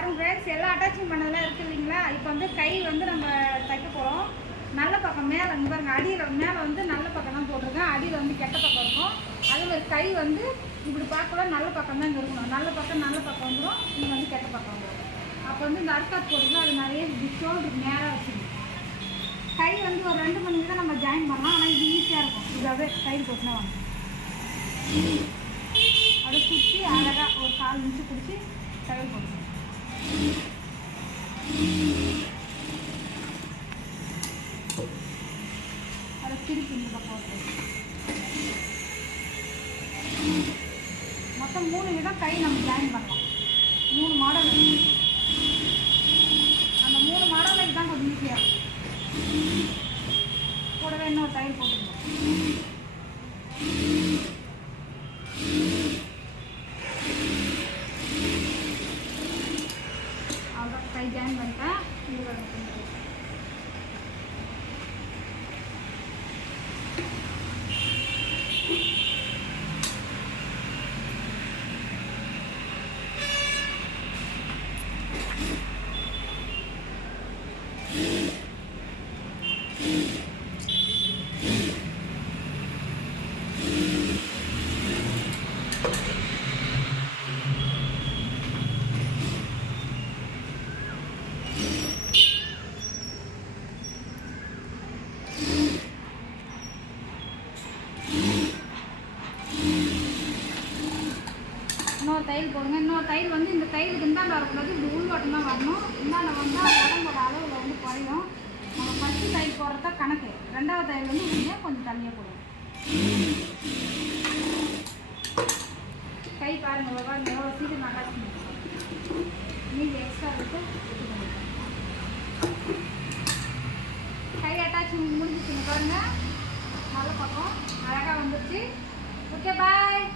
பாருங்க ஃப்ரெண்ட்ஸ், எல்லாம் அட்டாச்சிங் பண்ணதெல்லாம் இருக்குது இல்லைங்களா. இப்போ வந்து கை வந்து நம்ம தைக்க போகிறோம். நல்ல பக்கம் மேலே இங்கே பாருங்கள், அடியில் மேலே வந்து நல்ல பக்கம் தான் போட்டிருக்கேன், அடியில் வந்து கெட்ட பக்கம் இருக்கும். அதே மாதிரி கை வந்து இப்படி பார்க்கக்கூட நல்ல பக்கம் தான் இங்கே இருக்கணும். நல்ல பக்கம் வந்துடும், இங்கே வந்து கெட்ட பக்கம் வந்துடும். அப்போ வந்து இந்த அர்க்காத் போட்டிங்கன்னா அது நிறைய ஷோல்டருக்கு நேராக வச்சுக்கணும். கை வந்து ஒரு 2 மணிக்கு தான் நம்ம ஜாயின் பண்ணலாம். ஆனால் இது ஈஸியாக இருக்கும். இதாகவே கையில் போட்டுனா வாங்க, அதை சுற்றி அழகாக ஒரு 4 நிமிஷம் பிடிச்சி கையில் போட்டுக்கணும். அதை திருப்பி இந்த பக்கம் மொத்தம் 3 விதம் கை நம்ம ஜாயின் பண்ணலாம். 3 மாடல். அந்த 3 மாடலுக்கு தான் கொஞ்சம் ஈஸியாக இருக்கும். கூடவே இன்னொரு தையல் போட்டுருக்கோம். அவ்வளோ கை ஜாயின் பண்ணிட்டேன். இன்னொரு தையல் போடுங்க. இன்னொரு தையல் வந்து இந்த தையலுக்கு இந்தாண்ட வரக்கூடாது, இப்படி உள்வாட்டம் தான் வரணும். இந்தாண்ட வந்தால் உடம்போட அளவில் வந்து குறையும். நம்ம ஃபஸ்ட்டு தையல் போடுறத கணக்கு, 2வது தையல் வந்து இன்னும் கொஞ்சம் தண்ணியாக போடுவோம். கை பாருங்கள் எவ்வளோ சீக்கிரம் நல்லா மீதி எக்ஸ்ட்ரா இருக்கு. கை அட்டாச்சிங் முடிஞ்சிச்சுங்க பாருங்கள், நல்ல பக்கம் அழகாக வந்துடுச்சு. ஓகே, பாய்.